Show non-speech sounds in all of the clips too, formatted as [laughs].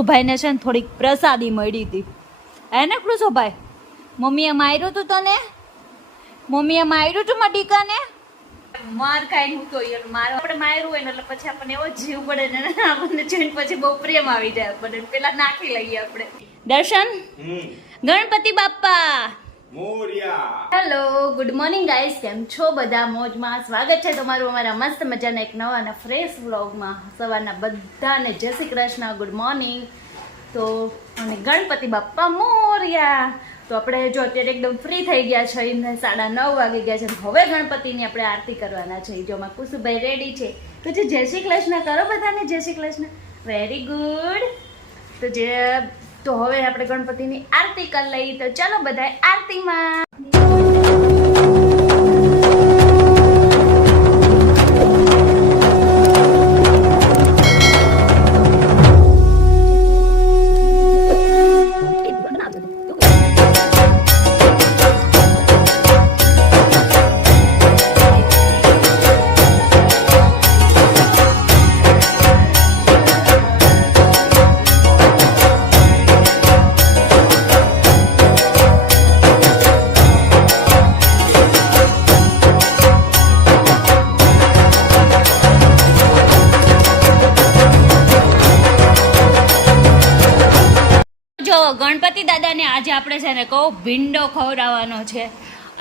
કુસુભાઈને છે ને થોડીક પ્રસાદી મળી હતી. હે ને કુસુભાઈ મમ્મીએ માર્યું તું તને? મમ્મીએ માર્યું તું મટીકાને? માર ખાઈને હું તો યાર માર આપણે માર્યું હોય ને એટલે પછી આપણને એવો જીવ પડે ને [laughs] આપણને જોઈને પછી બહુ પ્રેમ આવી જાય આપણને. પેલા નાખી લઈએ આપણે. દર્શન? Ganpati Bappa! Morya. Hello good morning guys કેમ છો બધા? મોજમાં સ્વાગત છે તમારું અમારા મસ્ત મજાના એક નવા અને ફ્રેશ વ્લોગમાં સવારના બધાને જય શ્રી કૃષ્ણ ગુડ મોર્નિંગ તો, અને ગણપતિ બાપ્પા મોર્યા. તો આપણે જો અત્યારે એકદમ ફ્રી થઈ ગયા છે સાડા નવ વાગી ગયા છે. હવે ગણપતિની આપણે આરતી કરવાના છે. જો માં કુસુભાઈ રેડી છે, તો જે જય શ્રી કૃષ્ણ કરો બધાને, જય શ્રી કૃષ્ણ. વેરી ગુડ તો જે તો હવે આપણે ગણપતિની આરતી કરી લઈએ. તો ચાલો બધા આરતીમાં. આજે આપણે છે ને કહું, ભીંડો ખવડાવવાનો છે.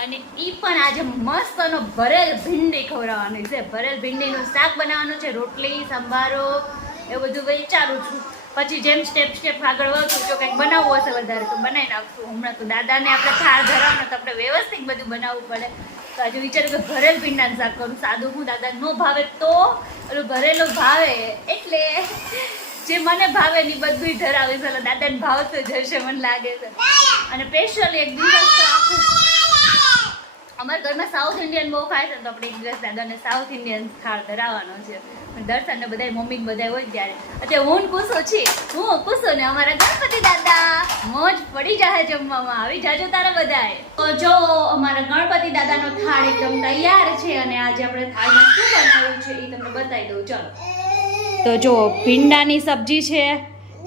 અને એ પણ આજે મસ્તનો ભરેલ ભીંડી ખવડાવવાની છે. ભરેલ ભીંડીનું શાક બનાવવાનું છે, રોટલી, સંભારો એ બધું વિચારું છું. પછી જેમ સ્ટેપ સ્ટેપ આગળ વધું, જો કંઈક બનાવવું હશે વધારે તો બનાવી નાખશું. હમણાં તો દાદાને આપણે થાળ ધરાવવાનો તો આપણે વ્યવસ્થિત બધું બનાવવું પડે. તો આજે વિચાર્યું કે ભરેલ ભીંડાનું શાક કરું. સાદું હું દાદા ન ભાવે તો, પેલું ભરેલું ભાવે એટલે જે મને ભાવે ની બધું છે. એટલે દાદાને ભાવ તો જશે, મને લાગે છે. અને સ્પેશિયલી એક દિવસ અમારા ઘરમાં સાઉથ ઇન્ડિયન બહુ ખાય છે તો આપણે એક દિવસ દાદાને સાઉથ ઇન્ડિયન થાળ ધરાવવાનો છે. દર્શન ને બધા મમ્મી બધા હોય ત્યારે. અત્યારે હું પૂછો છીએ. હું કુસો ને અમારા ગણપતિ દાદા. મોજ પડી જાય જમવામાં. આવી જાજો તારા બધાએ તો જો, અમારા ગણપતિ દાદાનો થાળ એકદમ તૈયાર છે અને આજે આપણે થાળમાં શું બનાવ્યું છે એ તમને બતાવી દઉં. ચલો. તો જો ભીંડાની સબ્જી છે,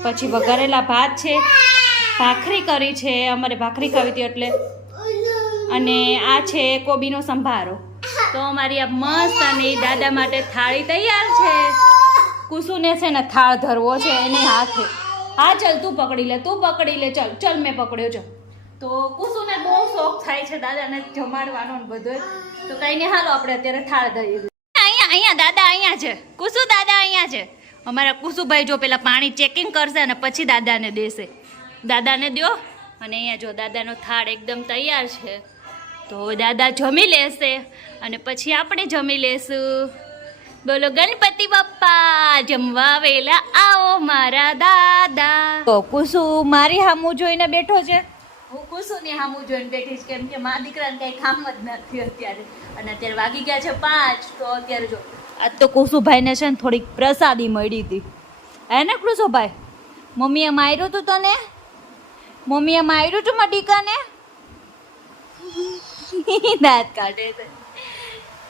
પછી વઘારેલા ભાત છે, ભાખરી કરી છે, અમારે ભાખરી ખાવી હતી એટલે. અને આ છે કોબીનો સંભારો. તો અમારી આ મસ્ત અને દાદા માટે થાળી તૈયાર છે. કુસુને છે ને થાળ ધરવો છે એની હાથે. હા, ચલ તું પકડી લે, તું પકડી લે, ચલ ચલ મેં પકડ્યો છો તો કુસુને બહુ શોખ થાય છે દાદાને જમાડવાનો બધો. તો કંઈ નહીં હાલો, આપણે અત્યારે થાળ ધરીએ. અહીંયા દાદા અહીંયા છે. કુસુ દાદા અહીંયા છે. અમારા કુસુભાઈ જો પેલા પાણી ચેકિંગ કરશે અને પછી દાદાને દેશે. દાદાને દ્યો. અને અહીંયા જો દાદાનો થાળ એકદમ તૈયાર છે. તો દાદા જમી લેશે અને પછી આપણે જમી લેશું. બોલો, ગણપતિ બાપ્પા, જમવા વેલા આવો મારા દાદા. તો કુસુ મારી હામું જોઈને બેઠો છે. હું કુસુની હામું જોઈને બેઠી છું, કેમ કે મા દીકરાને કંઈ કામ જ નથી અત્યારે. અને અત્યારે વાગી ગયા છે પાંચ, તો અત્યારે જો, આજ તો કુસુભાઈને છે ને થોડીક પ્રસાદી મળી હતી. હે ને કુસુભાઈ? મમ્મીએ માર્યું હતું તને? મમ્મીએ માર્યું તું મટીકાને? [laughs] દાંત કાઢે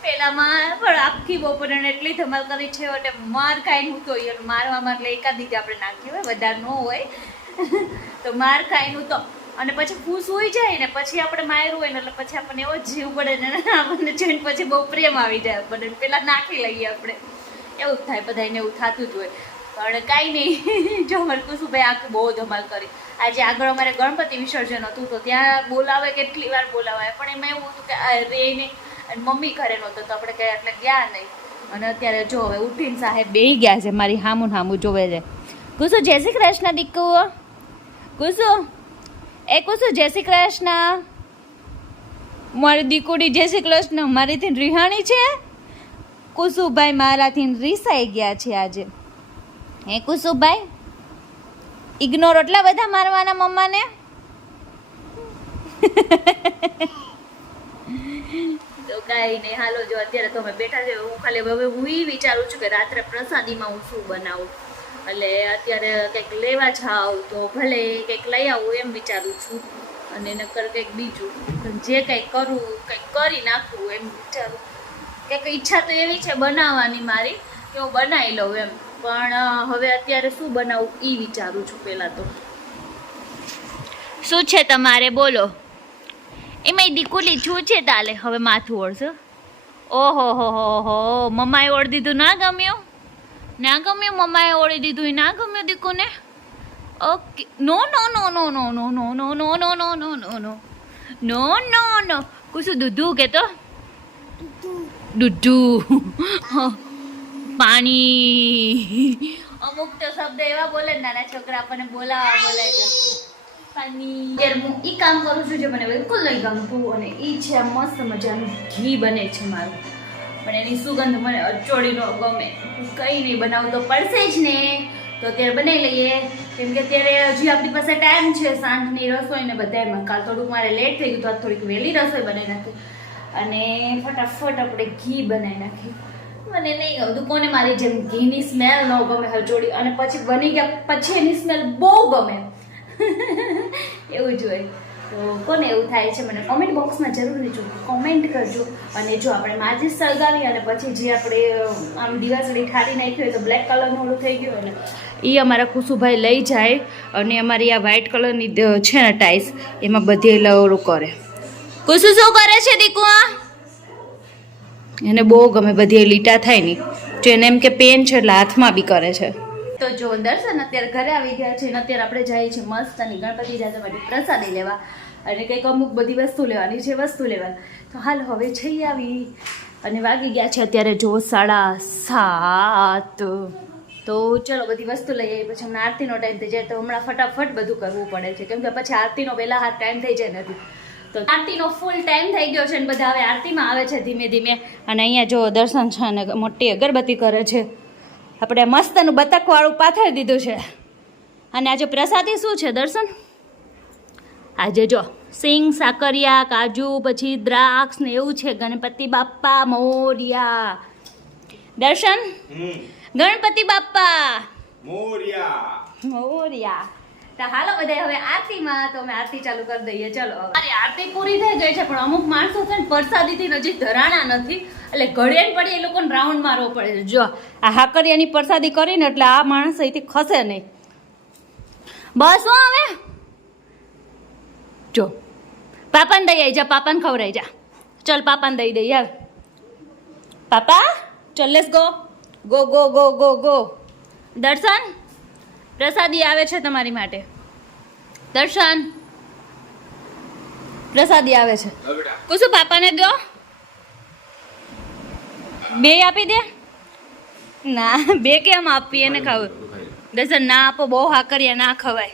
પેલામાં પણ આખી બપોરે એટલી ધમાલ કરી છે, એટલે માર ખાઈને હું તો મારવા માર એકાદી દીધી આપણે નાખી હોય, વધારે ન હોય. [laughs] તો માર ખાઈને તો અને પછી ખુશ હોઈ જાય ને, પછી આપણે માર્યું હોય ને, એટલે પછી આપણને એવો જીવ પડે ને, [laughs] આપણને જોઈને પછી બહુ પ્રેમ આવી જાય આપણને. પેલા નાખી લઈએ આપણે. એવું જ થાય બધાને એવું થતું જ હોય. પણ કાંઈ નહીં. [laughs] જો અમારે કુસુભાઈ આખું બહુ ધમાલ કરી. આજે આગળ અમારે ગણપતિ વિસર્જન હતું, તો ત્યાં બોલાવે, કેટલી વાર બોલાવાય. પણ એમાં એવું હતું કે રે નહીં અને મમ્મી ઘરે નહોતો, તો આપણે કંઈ એટલે ગયા નહીં. અને અત્યારે જો હવે ઉઠીને સાહેબ બે ગયા છે, મારી હામું હામું જોવે છે. કુસુ, જય શ્રી કૃષ્ણ દીકુ કુસુ એ કુશું જય શ્રી કૃષ્ણ. મારી દીકુડી જય શ્રી કૃષ્ણ, મારીથી રિહાણી છે. કુસુભાઈ મારાથી રીસાઈ ગયા છે આજે. હે કુસુભાઈ ઇગ્નોર એટલા બધા મારવાના મમ્માને? તો કાંઈ નહીં, હાલો જો અત્યારે તો અમે બેઠા છે, હું ખાલી હવે હું એ વિચારું છું કે રાત્રે પ્રસાદીમાં હું શું બનાવું. એટલે અત્યારે કંઈક લેવા જાઉં તો ભલે કંઈક લઈ આવું એમ વિચારું છું. અને નકર કંઈક બીજું. જે કંઈક કરું, કંઈક કરી નાખવું એમ વિચારું. કંઈક ઈચ્છા તો એવી છે બનાવવાની મારી કે હું બનાવી લઉં એમ. પણ હવે અત્યારે શું બનાવું એ વિચારું છું પહેલાં તો. શું છે તમારે? બોલો. એમાં દીકુલી શું છે તાલે. હવે માથું ઓળશે. ઓહો હો હો હો, મમ્માએ ઓળ દીધું ના ગમ્યું? ના ગમ્યું મમ્માએ ઓળી દીધું એ ના ગમ્યું દીકુને ઓકે નો નો નો નો નો નો નો નો નો નો નો નો નો નો નો નો નો કુશું દૂધું કે તો દૂધું પાણી અમુક તો શબ્દ એવા બોલે નાના છોકરા આપણને બોલાવા બોલાય છે પાણી ઈ કામ કરું છું જે મને બિલકુલ નહીં ગમતું અને એ છે મસ્ત મજાનું ઘી બને છે મારું પણ એની સુગંધ મને અચોડીનો ગમે. કંઈ નહીં બનાવવું તો પડશે જ ને. તો અત્યારે બનાવી લઈએ. કેમ કે અત્યારે હજી આપણી પાસે ટાઈમ છે સાંજની રસોઈ ને બધામાં કાલ થોડુંક મારે લેટ થઈ ગયું તો આજ થોડીક વહેલી રસોઈ બનાવી નાખી. અને ફટાફટ આપણે ઘી બનાવી નાખી. મને નહીં ગમતું. કોને મારી જેમ ઘીની સ્મેલ ન ગમે હજોડી. અને પછી બની ગયા, પછી એની સ્મેલ બહુ ગમે. [laughs] એવું જ હોય. તો કોને એવું થાય છે મને કોમેન્ટ બોક્સમાં જરૂર જો કોમેન્ટ કરજો. અને જો આપણે માચીસ સળગાવી અને પછી જે આપણે આમ દિવાસળી ઠારી નાખી હોય તો બ્લેક કલરનું ઓલું થઈ ગયું ને એ અમારા ખુશુભાઈ લઈ જાય અને અમારી આ વ્હાઈટ કલરની છે ને ટાઈલ્સ એમાં બધી ઓલું કરે. કુસુ શું કરે છે દીકુ એને બહુ ગમે બધી લીટા થાય ને. જો એને એમ કે પેન છે એટલે હાથમાં બી કરે છે. તો જો દર્શન અત્યારે ઘરે આવી ગયા છે અને અત્યારે આપણે જઈએ છીએ મસ્ત અને ગણપતિ દાદા માટે પ્રસાદી લેવા. અને કંઈક અમુક બધી વસ્તુ લેવાની છે, વસ્તુ લેવા તો હાલ હવે જઈ આવી. અને વાગી ગયા છે અત્યારે જો સાડા સાત. તો ચલો બધી વસ્તુ લઈ આવી પછી હમણાં આરતીનો ટાઈમ થઈ જાય તો હમણાં ફટાફટ બધું કરવું પડે છે. કેમ કે પછી આરતીનો પહેલાં હાથ ટાઈમ થઈ જાય નથી. તો આરતીનો ફૂલ ટાઈમ થઈ ગયો છે અને બધા હવે આરતીમાં આવે છે ધીમે ધીમે. અને અહીંયા જો દર્શન છે અને મોટી અગરબત્તી કરે છે. આપણે મસ્તનું બતકવાળું પાથરી દીધું છે. અને આજે પ્રસાદી શું છે દર્શન? આજે જો સિંગ સાકરિયા કાજુ પછી દ્રાક્ષ ને એવું છે ગણપતિ બાપ્પા મોરિયા. દર્શન? ગણપતિ બાપ્પા. મોરિયા. મોરિયા. તો હાલો બધા હવે આરતીમાં તો અમે આરતી ચાલુ કરી દઈએ. ચલો મારી આરતી પૂરી થઈ ગઈ છે, પણ અમુક માણસો છે ને પરસાદીથી નજીક ધરાણા નથી. એટલે ઘડિયાળ પડી એ લોકોને રાઉન્ડ મારવો પડે છે. જો, આ હાકરિયાની પરસાદી કરીને એટલે આ માણસ અહીંથી ખસે નહીં. બસ હો હવે. જો, પાપાને દઈ આવી જા, પાપાને ખવડાવી જા. ચલ પાપાને દઈ દઈ યાર પાપા, ચલ let's go go go go go go દર્શન? પ્રસાદી આવે છે તમારી માટે? દર્શન. પ્રસાદી આવે છે. કુસુ પાપાને દો. બે આપી દે. ના બે કેમ આપી? એને ખાવું. દર્શન ના આપો બહુ હાકરિયા ના ખવાય.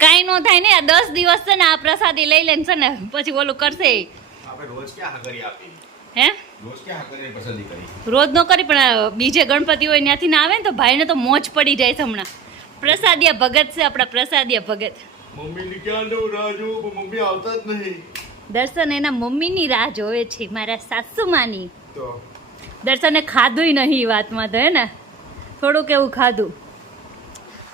કાંઈ નો થાય. ને આ દસ દિવસ છે ને આ પ્રસાદી લઈ લઈને છે ને પછી ઓલું કરશે. હે? રોજ ન કરી પણ બીજે ગણપતિ હોય ત્યાંથી ના આવે ને તો ભાઈને તો મોજ પડી જાય છે હમણાં. પ્રસાદિયા ભગત છે આપણા પ્રસાદિયા ભગત. મમ્મીની ક્યાં રાહ મમ્મી આવતા જ નહીં. દર્શન એના મમ્મીની રાહ જોવે છે મારા સાસુમાની. તો? દર્શને ખાધુંય નહીં વાતમાં તો હે ને? થોડુંક એવું ખાધું.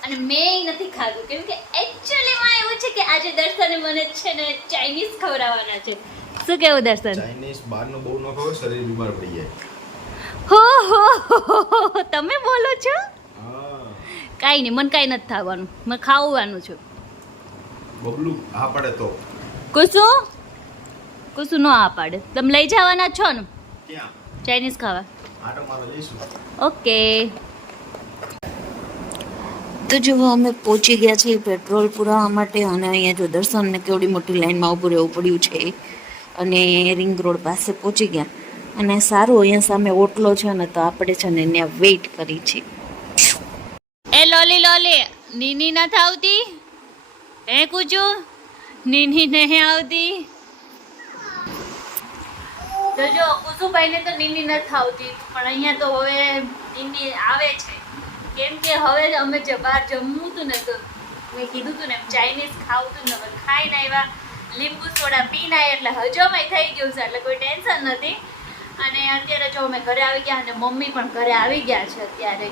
અને મેં નથી ખાધું કેમ કે એકચ્યુઅલીમાં એવું છે કે આજે દર્શને મને છે ને ચાઇનીઝ ખવડાવવાના છે. શું કેવું દર્શન? ચાઇનીઝ બહારનું બહુ ન ખાવ શરીર બીમાર પડી જાય. હો હો તમે બોલો છો? હા. કાંઈ નહીં મને કાંઈ નથી થવાનું. મેં ખાવાનું છું. બબલુ હા પડે તો. કુસુ? કુસુ નો આ પાડે. તમે લઈ જવાના છો ને? ક્યાં? ચાઇનીઝ ખાવા. આટો મારો લઈશું. ઓકે. તો જો અમે પહોંચી ગયા છીએ પેટ્રોલ પુરાવા માટે અને અહીંયા જો દર્શનને કેવડી મોટી લાઈનમાં ઊભું રહેવું પડ્યું છે અને રિંગ રોડ પાસે પહોંચી ગયા. અને સારું, અહીંયા સામે ઓટલો છે ને તો આપણે છે ને ત્યાં વેઇટ કરી છે એ લોલી લોલી, નીની નથી આવતી? હે કુજુ? નીની નહીં આવતી? તો જો કુસુભાઈને તો નીની નથી આવતી, પણ અહીંયા તો હવે નીની આવે છે. કેમ કે હવે અમે જે બહાર જમવું હતું ને તો મેં કીધું હતું ને ચાઇનીઝ ખાવું હતું ને ખાઈ ખાઈને આવ્યા. લીંબુ સોડા પીને એટલે હજમય થઈ ગયું છે, એટલે કોઈ ટેન્શન નથી. અને અત્યારે જો અમે ઘરે આવી ગયા અને મમ્મી પણ ઘરે આવી ગયા છે અત્યારે.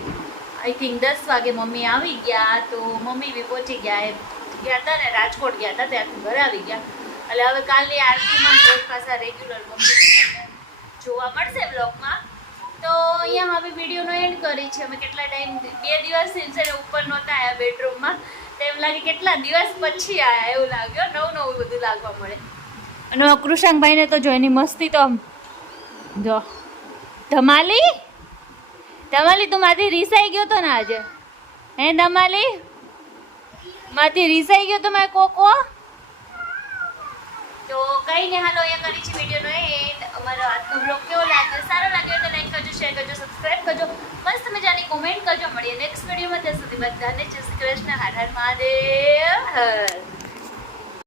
આઈ થિંક દસ વાગે મમ્મી આવી ગયા તો મમ્મી બી પહોંચી ગયા. એ ગયા હતા ને, રાજકોટ ગયા હતા ત્યાંથી ઘરે આવી ગયા. એટલે હવે કાલની આરતીમાં રોજ પાછા રેગ્યુલર મમ્મી જોવા મળશે બ્લોગમાં તો અહીંયા હવે વિડીયોનો એન્ડ કરી છે. અમે કેટલા ટાઈમ, બે દિવસથી છે ઉપર નહોતા આવ્યા બેડરૂમમાં એમ લાગે કેટલા દિવસ પછી આવ્યા એવું લાગ્યો, નવું નવું બધું લાગવા મળે. અને કૃષાંકભાઈને તો જો એની મસ્તી તો આમ, જો. ધમાલી? ધમાલી, તું માથી રીસાઈ ગયો તો ને આજે? હે ધમાલી? માથી રીસાઈ ગયો તો મારે કોકો? તો કઈ ને હાલો, અહીંયા કરી છે વિડીયોનો એન્ડ. અમારો આજનો બ્લોગ કેવો લાગ્યો? સારો લાગ્યો તો લાઈક કરજો શેર કરજો સબસ્ક્રાઇબ કરજો. મસ્ત મજાની કોમેન્ટ કરજો. મળીએ નેક્સ્ટ વિડીયોમાં ત્યાં સુધી બધાને જય શ્રી કૃષ્ણ. હર હર મહાદેવ. હર.